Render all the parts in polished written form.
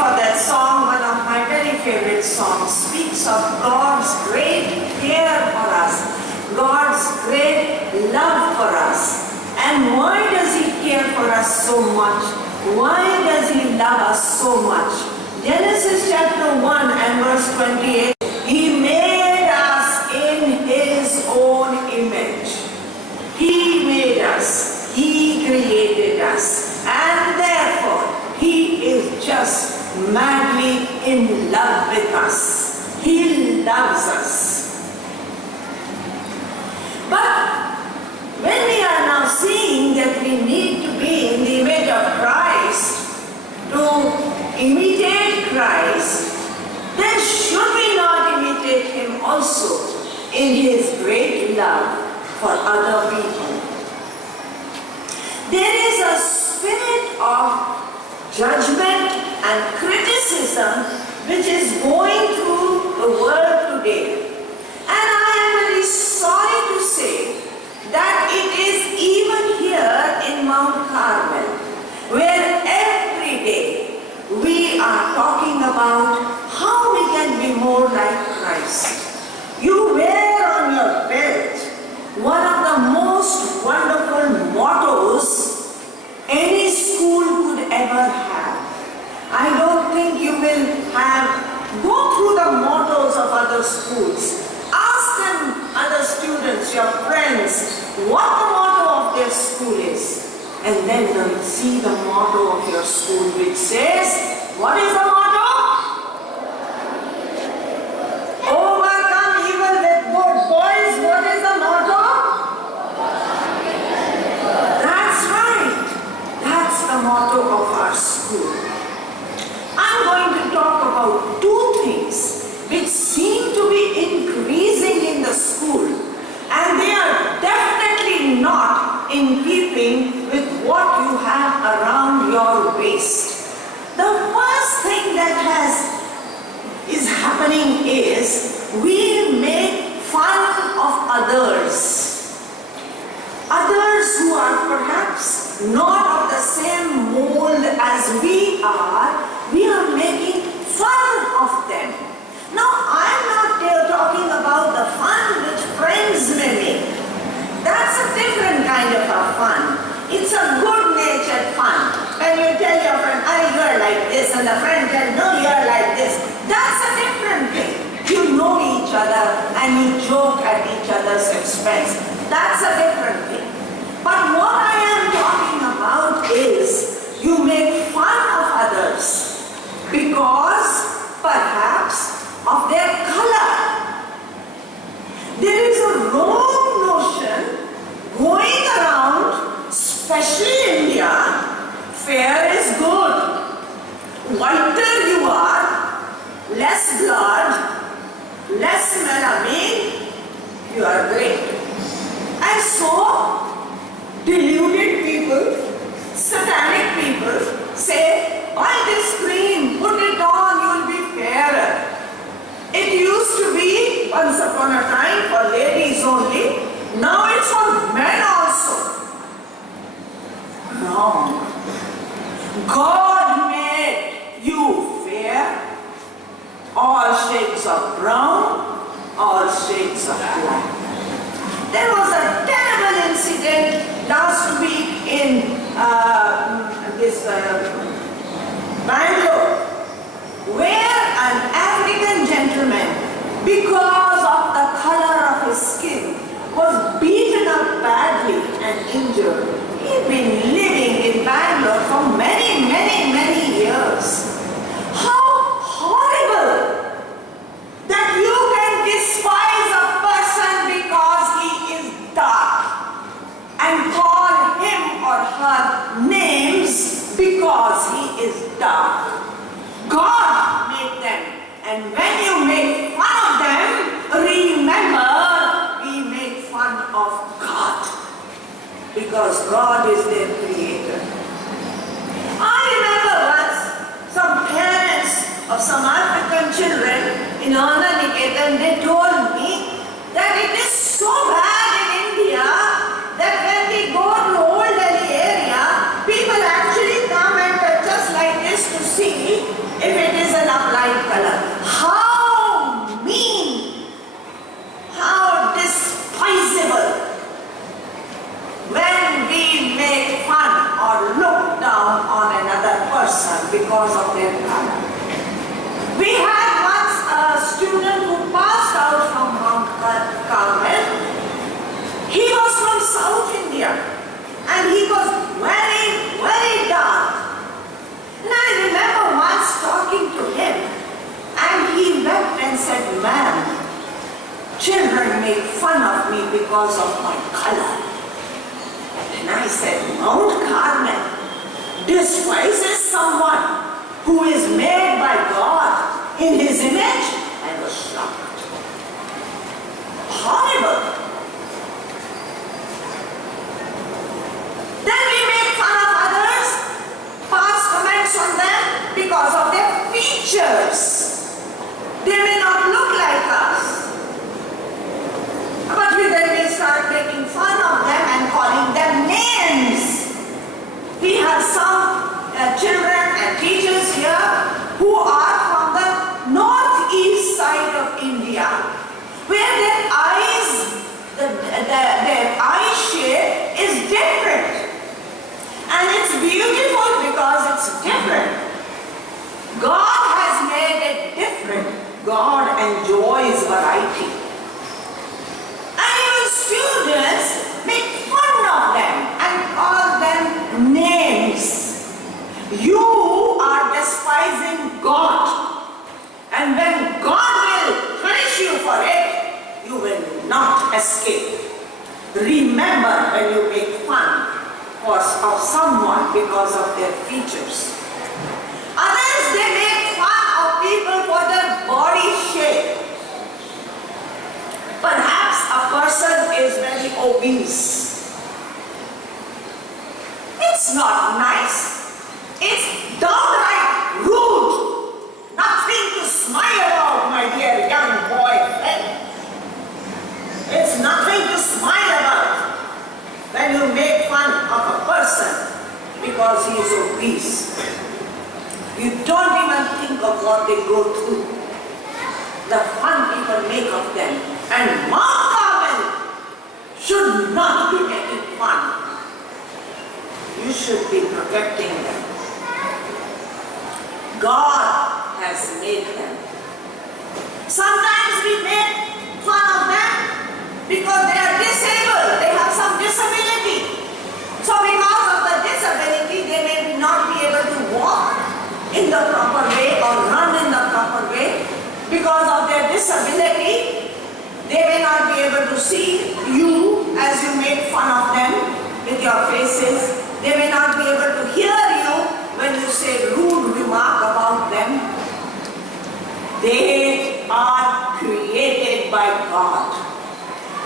for that song. One of my very favorite songs speaks of God's great care for us, God's great love for us. And why does He care for us so much? Why does He love us so much? Genesis chapter 1 and verse 28, He made us in His own image. He made us. He created us. And therefore, He is just madly in love with us. He loves us. But when we are now seeing that we need to be in the image of Christ, to imitate Christ, then should we not imitate Him also in His great love for other people? There is a spirit of judgment and criticism which is going through the world today. And I am very sorry to say that it is even here in Mount Carmel, where every day we are talking about how we can be more like Christ. You wear on your belt one of the most wonderful mottos any school could ever have. I don't think you will go through the mottos of other schools. Ask them, other students, your friends, what the motto of their school is. And then they'll see the motto of your school which says, what is the motto? Overcome evil with good. Boys, what is the motto? That's right. That's the motto of our school. I'm going to talk about two things which seem to be increasing in the school, and they are definitely not in keeping with what you have around your waist. The first thing that is happening is we make fun of others. Others who are perhaps not of the same mold as we are making fun of them. Now, I'm not talking about the fun which friends may make. That's a different kind of a fun. It's a good-natured fun. When you tell your friend, oh, you're like this, and the friend tells, no, you're like this. That's a different thing. You know each other and you joke at each other's expense. That's a different thing. But what I am talking about is you make fun of others because perhaps of their color. There is a wrong notion going around, especially in India, fair is good. Whiter you are, less blood, less melanin, you are great. And so, deluded people, satanic people say, buy this cream, put it on, you will be fairer. It used to be once upon a time for ladies only, now it's for men also. Wrong. God made you fair, all shades of brown, all shades of black. There was a terrible incident last week in Bangalore, where an African gentleman, because of the color of his skin, was beaten up badly and injured. He'd been living in Bangalore for many, many, many years. How horrible that you can despise a person because he is dark and call him or her names because he is dark. God made them, and when you make fun of them, remember we make fun of God because God is their creator. I remember once some parents of some African children in Ananiketan, they told me that it is so bad in India that when we go to Old Delhi area, people actually come and touch us like this to see if because of their color. We had once a student who passed out from Mount Carmel. He was from South India and he was very, very dark. And I remember once talking to him and he wept and said, "Ma'am, children make fun of me because of my color." And I said, "Mount Carmel despises someone who is made by God in His image?" I was shocked. Horrible. Then we make fun of others, pass comments on them because of their features. They may not look like us. But then we start making fun of them and calling them names. We have some children and teachers here who are from the northeast side of India, where their eyes, their eye shape is different. And it's beautiful because it's different. God has made it different. God enjoys variety. Students make fun of them and call them names. You are despising God. And when God will punish you for it, you will not escape. Remember when you make fun of someone because of their features. Others, they make fun of people for their body shape. Perhaps a person is very obese. It's not nice. It's downright rude. Nothing to smile about, my dear young boy friend. It's nothing to smile about when you make fun of a person because he is obese. You don't even think of what they go through. The fun people make of them. And Mount Carmel should not be making fun. You should be protecting them. God has made them. Sometimes we make fun of them because they are disabled. They have some disability. So because of the disability, they may not be able to walk in the proper way or run in the proper way. Because of their disability, they may not be able to see you as you make fun of them with your faces. They may not be able to hear you when you say rude remark about them. They are created by God.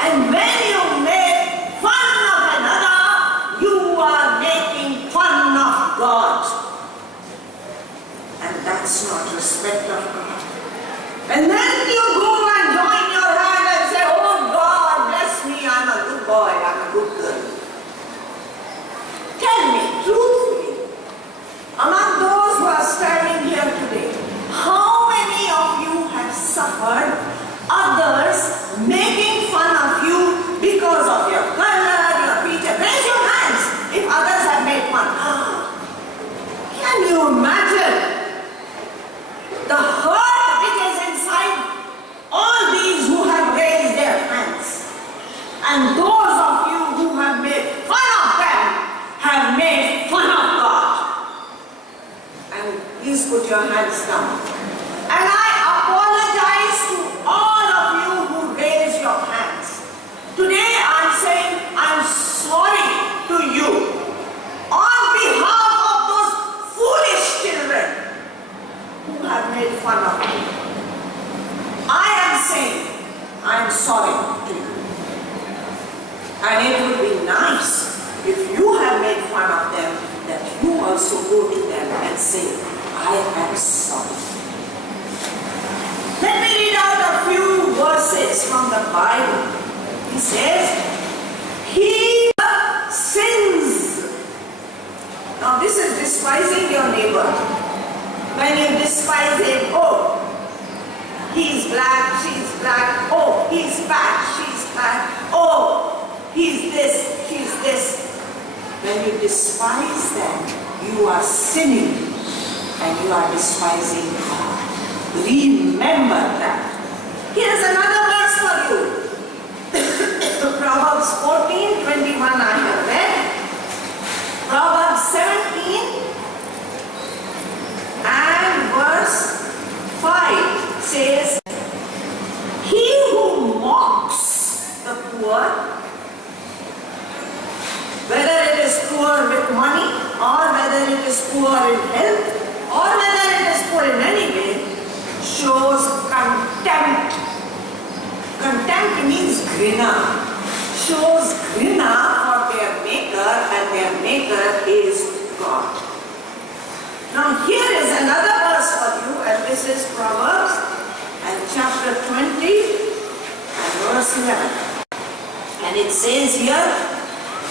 And when you make fun of another, you are making fun of God. And that's not respect of God. And then you go and join your hand and say, "Oh God, bless me, I'm a good boy, I'm a good girl." Tell me truthfully, among those who are standing here today, how many of you have suffered others making fun of you because of your color, your feature? Raise your hands if others have made fun. Can you imagine the hurt which is inside all these who have raised their hands? And those of you who have made fun of them have made fun of God. And please put your hands down. And I apologize to all of you who raised your hands. Today I'm saying I'm sorry to you on behalf of those foolish children who have made fun of you. I am saying I am sorry to you. And it would be nice if you have made fun of them, that you also go to them and say, "I am sorry." Let me read out a few verses from the Bible. He says, "He sins." Now this is despising your neighbor. When you despise him, "Oh, he's black, she's black. Oh, he's fat, she's fat. Oh, he's this, she's this." When you despise them, you are sinning. and you are despising God. Remember that. Here's another verse for you. Proverbs 14:21 I have read. Proverbs 17 and verse 5 says, he who mocks the poor, whether it is poor with money, or whether it is poor in health, or whether it is poor in any way, shows contempt. Contempt means grina. Shows grina for their maker, and their maker is God. Now here is another verse for you, and this is Proverbs and chapter 20 and verse 11. And it says here,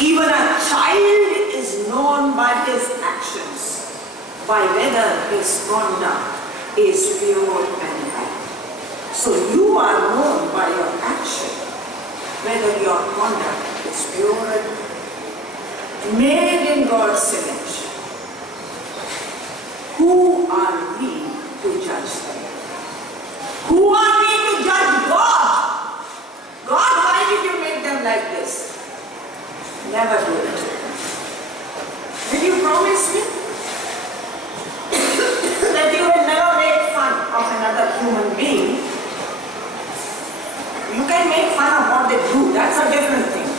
even a child is known by his actions, by whether his conduct is pure and right. So you are known by your action, whether your conduct is pure and right. Made in God's image. Who are we to judge them? Who are we to judge God? God, why did you make them like this? Never do it. Will you promise me that you will never make fun of another human being? You can make fun of what they do, that's a different thing.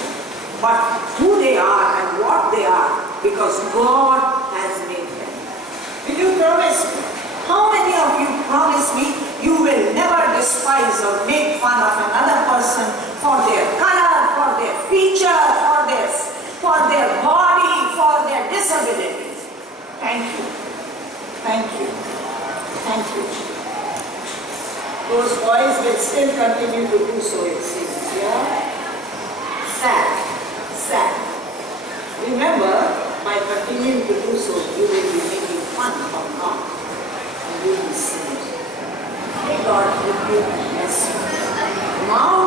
But who they are and what they are, because God has made them. Will you promise me? How many of you promise me you will never despise or make fun of another person for their color, for their feature, for their body, for their disability? Thank you. Thank you. Thank you. Those boys will still continue to do so, it seems. Yeah? Sad. Sad. Remember, by continuing to do so, you will be making fun of God. And you will be sinning. May God give you and bless you. Now